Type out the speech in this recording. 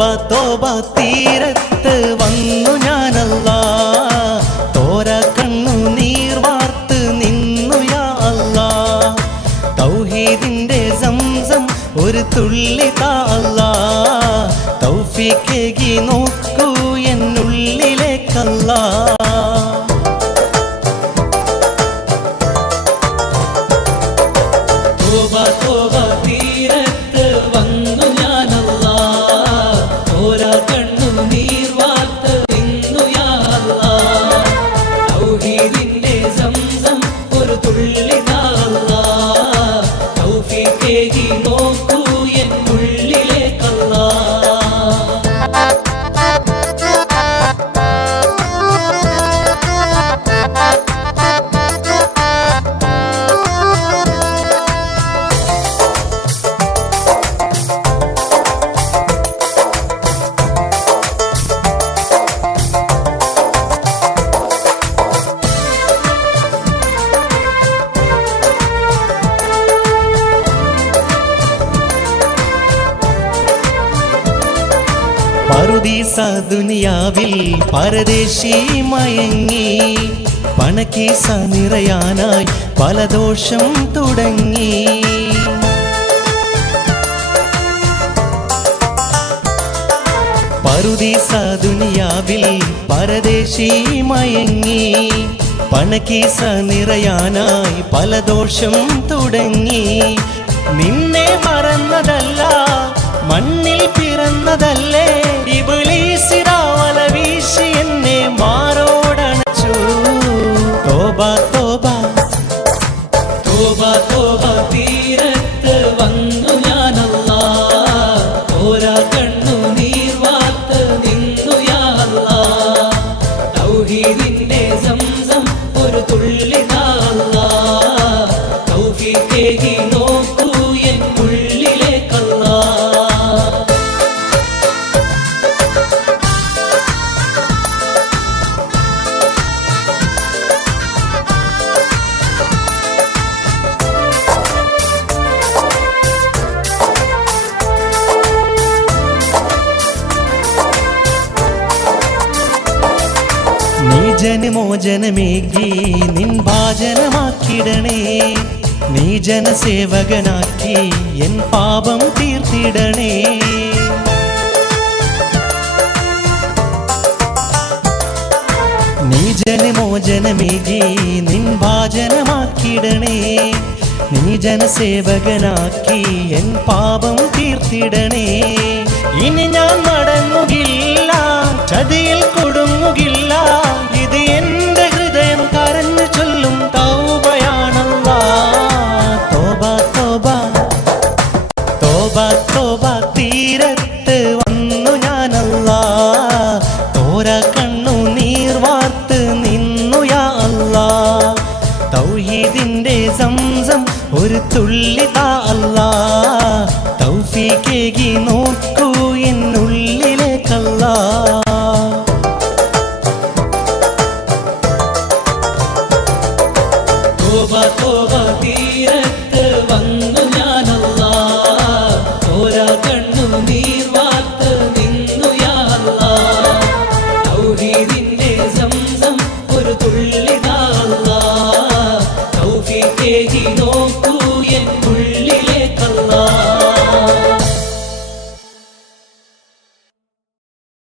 തോബ തോബ തീരത്ത് വന്നു ഞാനല്ലാ, തോര കണ്ണു നീർ വാർത്ത് നിന്നു യാ അല്ലാ. തൗഹീദിന്റെ സംസം ഒരു തുള്ളി താ അല്ലാ, തൗഫീഖേകി നോക്കൂ എന്നുള്ളിലേക്കല്ലാ. തോബ തോബ തീരത്ത് വന്നു ഞാനല്ലാ, തോര കണ്ണു നീർ വാർത്ത് നിന്നു യാ അല്ലാ. തൗഹീദിന്റെ സംസം ഒരു തുള്ളി താ അല്ലാ, തൗഫീഖേകി നോക്കൂ എന്നുള്ളിലേക്കല്ലാ. പറുദീസ ദുനിയാവിൽ പരദേശി മയങ്ങി, പണക്കീസ നിറയാനായി പല ദോഷം തുടങ്ങി. പറുദീസ ദുനിയാവിൽ പരദേശി മയങ്ങി, പണക്കീസ നിറയാനായി പല ദോഷം തുടങ്ങി. നിന്നെ മറന്നതല്ല, മണ്ണിൽ പിറന്നതല്ലേ, ഇബ്ലീസിരാവല വീശി എന്നെ മാറോടണച്ചു. തോബ തോബ തോബ തോബ തീരത്ത് വന്നു ഞാനല്ലാ, തോര കണ്ണു നീർ വാർത്ത് നിന്നു യാ അല്ലാ. തൗഹീദിന്റെ സംസം ഒരു തുള്ളി താ അല്ലാ, തൗഫീഖേകി നോക്കൂ എന്നുള്ളിലേക്കല്ലാ. നീജനമോചനമേകി നിൻ ഭാജനമാക്കിടണേ, നീ ജനസേവകനാക്കി എൻ പാപം തീർത്തിടണേ. നീജനമോചനമേകി നിൻ ഭാജനമാക്കിടണേ, നീ ജനസേവകനാക്കി എൻ പാപം തീർത്തിടണേ. ഇനി ഞാൻ മടങ്ങുകില്ല, ചതിയിൽ കൊടുങ്ങുകില്ല, ഇത് എന്റെ ഹൃദയം കരഞ്ഞു ചൊല്ലും തൗബയാണല്ലാ. തോബ തോബ തോബ തോബ തീരത്ത് വന്നു ഞാനല്ലാ, തോര കണ്ണു നീർ വാർത്ത് നിന്നു യാ അല്ലാ. തൗഹീദിന്റെ സംസം ഒരു തുള്ളി താ അല്ലാ, തൗഫീഖേകി നോക്കൂ എന്നുള്ളിലേക്കല്ലാ. തോബ തോബ തീരത്ത് വന്നു ഞാനല്ലാ, തോര കണ്ണു നീർ വാർത്ത് നിന്നു യാ അല്ലാ. തൗഹീദിന്റെ സംസം ഒരു തുള്ളി താ അല്ലാ, തൗഫീഖേകി